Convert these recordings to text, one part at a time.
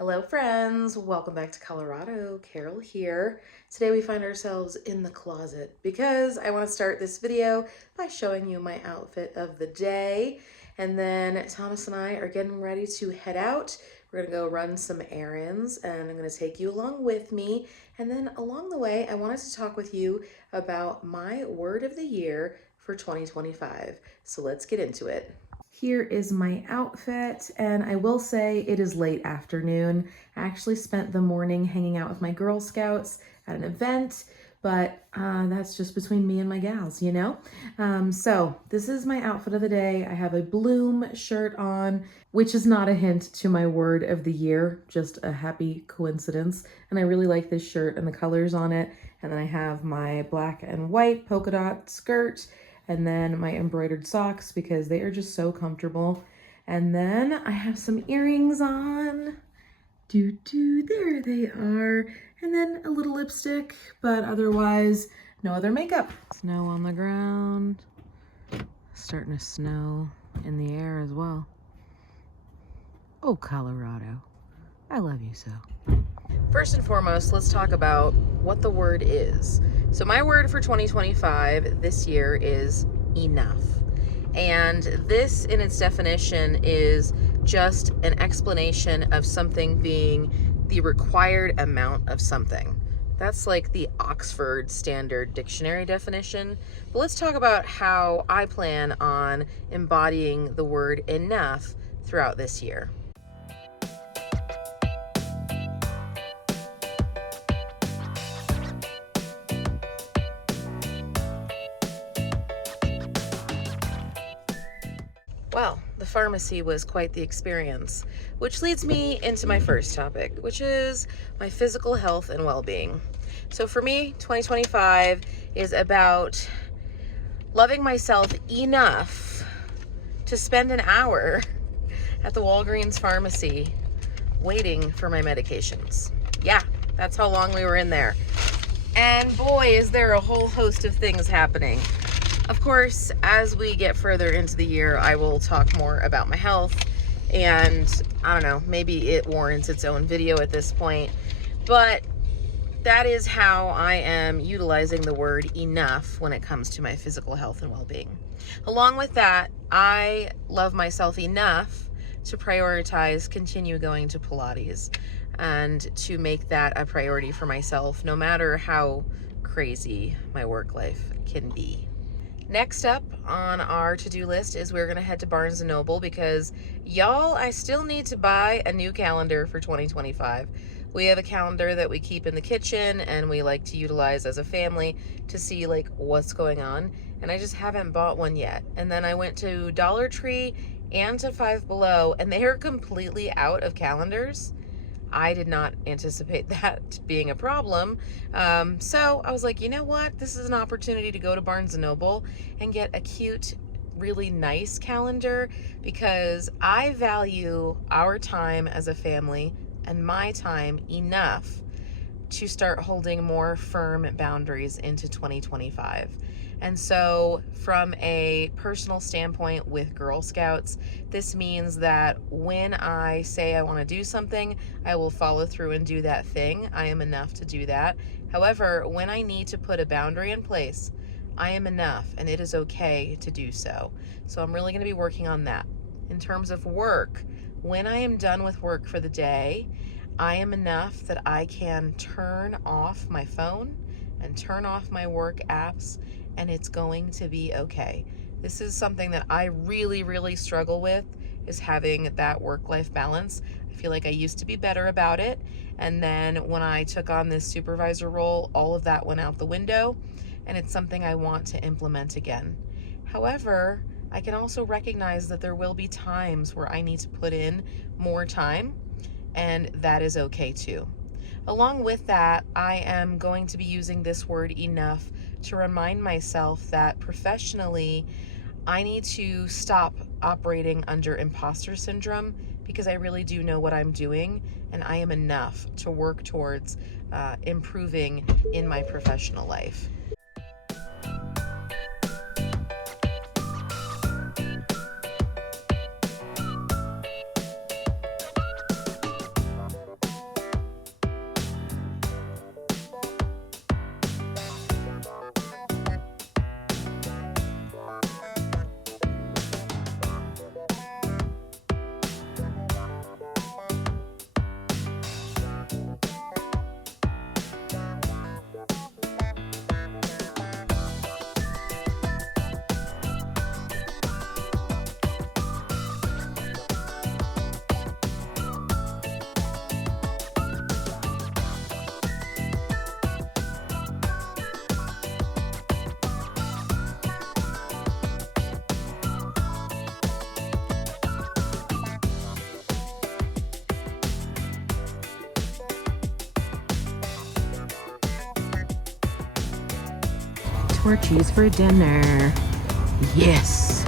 Hello friends, welcome back to Colorado. Carol here. Today we find ourselves in the closet because I want to start this video by showing you my outfit of the day, and then Thomas and I are getting ready to head out. We're gonna go run some errands and I'm gonna take you along with me, and then along the way I wanted to talk with you about my word of the year for 2025. So let's get into it. Here is my outfit, and I will say it is late afternoon. I actually spent the morning hanging out with my Girl Scouts at an event, but that's just between me and my gals, you know? So this is my outfit of the day. I have a Bloom shirt on, which is not a hint to my word of the year, just a happy coincidence. And I really like this shirt and the colors on it. And then I have my black and white polka dot skirt, and then my embroidered socks because they are just so comfortable. And then I have some earrings on. There they are. And then a little lipstick, but otherwise no other makeup. Snow on the ground. Starting to snow in the air as well. Oh, Colorado, I love you so. First and foremost, let's talk about what the word is. So my word for 2025 this year is enough. And this in its definition is just an explanation of something being the required amount of something. That's like the Oxford Standard Dictionary definition. But let's talk about how I plan on embodying the word enough throughout this year. Well, the pharmacy was quite the experience, which leads me into my first topic, which is my physical health and well-being. So for me, 2025 is about loving myself enough to spend an hour at the Walgreens pharmacy waiting for my medications. Yeah, that's how long we were in there. And boy, is there a whole host of things happening. Of course, as we get further into the year, I will talk more about my health, and I don't know, maybe it warrants its own video at this point, but that is how I am utilizing the word enough when it comes to my physical health and well-being. Along with that, I love myself enough to continue going to Pilates and to make that a priority for myself, no matter how crazy my work life can be. Next up on our to-do list is we're gonna head to Barnes & Noble because, y'all, I still need to buy a new calendar for 2025. We have a calendar that we keep in the kitchen and we like to utilize as a family to see like what's going on, and I just haven't bought one yet. And then I went to Dollar Tree and to Five Below and they are completely out of calendars. I did not anticipate that being a problem. So I was like, you know what? This is an opportunity to go to Barnes & Noble and get a cute, really nice calendar because I value our time as a family and my time enough to start holding more firm boundaries into 2025. And so from a personal standpoint with Girl Scouts, this means that when I say I want to do something, I will follow through and do that thing. I am enough to do that. However, when I need to put a boundary in place, I am enough and it is okay to do so. So I'm really going to be working on that. In terms of work, when I am done with work for the day, I am enough that I can turn off my phone and turn off my work apps, and it's going to be okay. This is something that I really, really struggle with, is having that work-life balance. I feel like I used to be better about it, and then when I took on this supervisor role, all of that went out the window, and it's something I want to implement again. However, I can also recognize that there will be times where I need to put in more time, and that is okay too. Along with that, I am going to be using this word enough to remind myself that professionally, I need to stop operating under imposter syndrome because I really do know what I'm doing and I am enough to work towards improving in my professional life. Torchy's for dinner. Yes.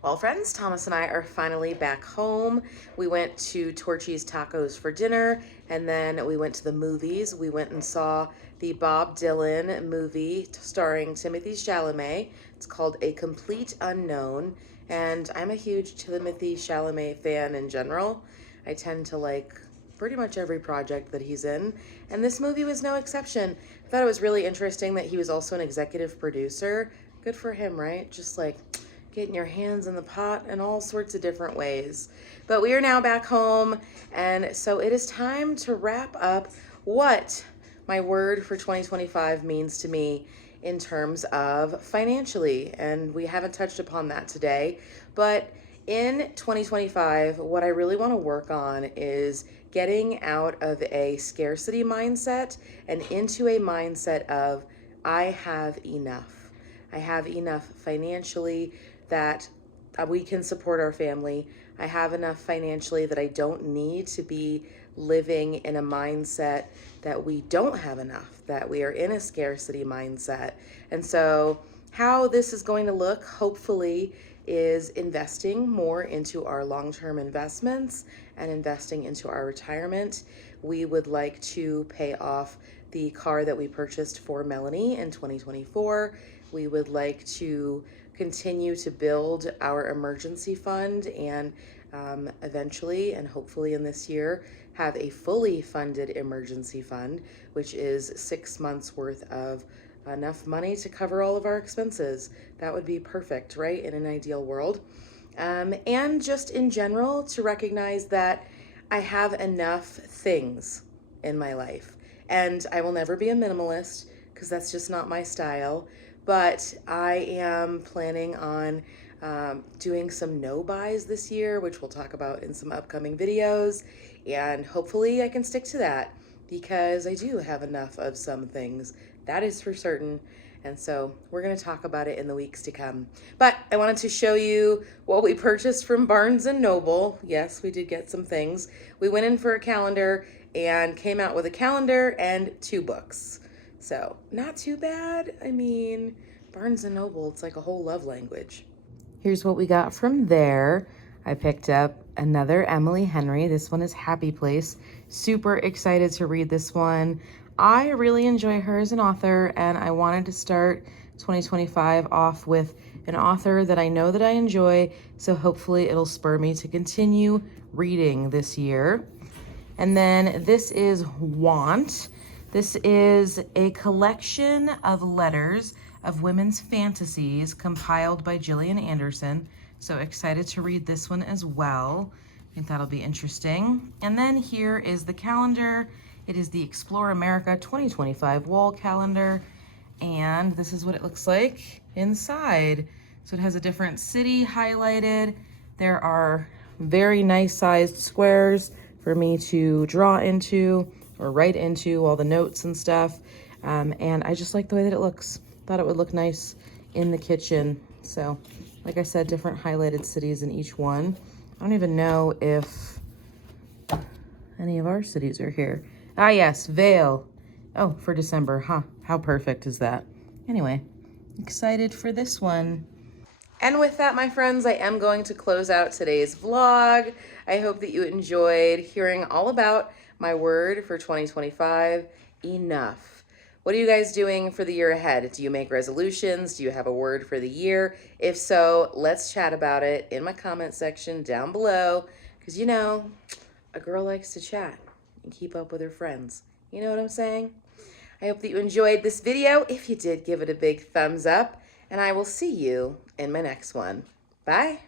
Well, friends, Thomas and I are finally back home. We went to Torchy's Tacos for dinner, and then we went to the movies. We went and saw the Bob Dylan movie starring Timothée Chalamet. It's called A Complete Unknown, and I'm a huge Timothée Chalamet fan in general. I tend to like pretty much every project that he's in, and this movie was no exception. I thought it was really interesting that he was also an executive producer. Good for him, right? Just like getting your hands in the pot in all sorts of different ways. But we are now back home, and so it is time to wrap up what my word for 2025 means to me in terms of financially. And we haven't touched upon that today, but in 2025, what I really want to work on is getting out of a scarcity mindset and into a mindset of I have enough. I have enough financially that we can support our family. I have enough financially that I don't need to be living in a mindset that we don't have enough, that we are in a scarcity mindset. And so how this is going to look, hopefully, is investing more into our long-term investments and investing into our retirement. We would like to pay off the car that we purchased for Melanie in 2024. We would like to continue to build our emergency fund and eventually and hopefully in this year have a fully funded emergency fund, which is 6 months worth of enough money to cover all of our expenses. That would be perfect, right, in an ideal world. And just in general to recognize that I have enough things in my life. And I will never be a minimalist because that's just not my style. But I am planning on doing some no buys this year, which we'll talk about in some upcoming videos. And hopefully I can stick to that because I do have enough of some things. That is for certain. And so we're going to talk about it in the weeks to come. But I wanted to show you what we purchased from Barnes and Noble. Yes, we did get some things. We went in for a calendar and came out with a calendar and 2 books. So not too bad. I mean, Barnes and Noble, it's like a whole love language. Here's what we got from there. I picked up another Emily Henry. This one is Happy Place. Super excited to read this one. I really enjoy her as an author, and I wanted to start 2025 off with an author that I know that I enjoy, so hopefully it'll spur me to continue reading this year. And then this is Want. This is a collection of letters of women's fantasies compiled by Gillian Anderson. So excited to read this one as well. I think that'll be interesting. And then here is the calendar. It is the Explore America 2025 wall calendar. And this is what it looks like inside. So it has a different city highlighted. There are very nice sized squares for me to draw into or write into all the notes and stuff. And I just like the way that it looks. Thought it would look nice in the kitchen. So, like I said, different highlighted cities in each one. I don't even know if any of our cities are here. Ah, yes, Vail. Oh, for December, huh? How perfect is that? Anyway, excited for this one. And with that, my friends, I am going to close out today's vlog. I hope that you enjoyed hearing all about my word for 2025, enough. What are you guys doing for the year ahead? Do you make resolutions? Do you have a word for the year? If so, let's chat about it in my comment section down below. Because, you know, a girl likes to chat and keep up with her friends. You know what I'm saying? I hope that you enjoyed this video. If you did, give it a big thumbs up. And I will see you in my next one. Bye.